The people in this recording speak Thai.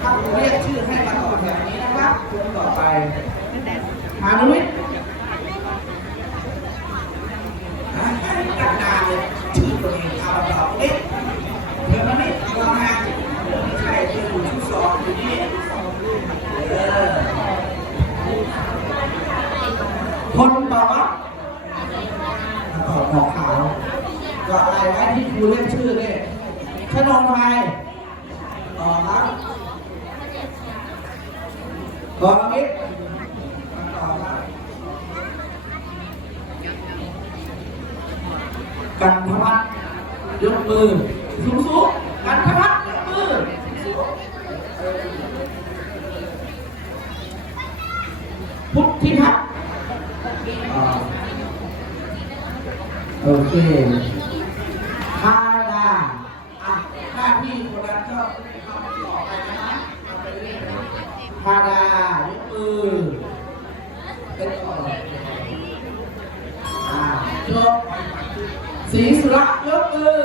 ถ้าผมเรียกชื่อให้มาออกแบบนี้นะครับคนต่อไปหาดูไหมกันดาเลยชื่อตัวเองเอาดอเล็กเพื่อนไม่ลองหาม่ใช่เพื่อนอยู่ที่สนี่อกว่าขอขาวก็อะไรไว้ที่ครูเรียกชื่อเนี่ยชนนไทย ต่อครับกองมิตรต่อครับกันทวัฒน์ยกมือ สูงสูงกันทวัฒน์ยกมือพุทธิพัฒน์โอเคธาดาอะหน้าที่ พาดายกมือเป็นต่อจบสีสุระยกมือ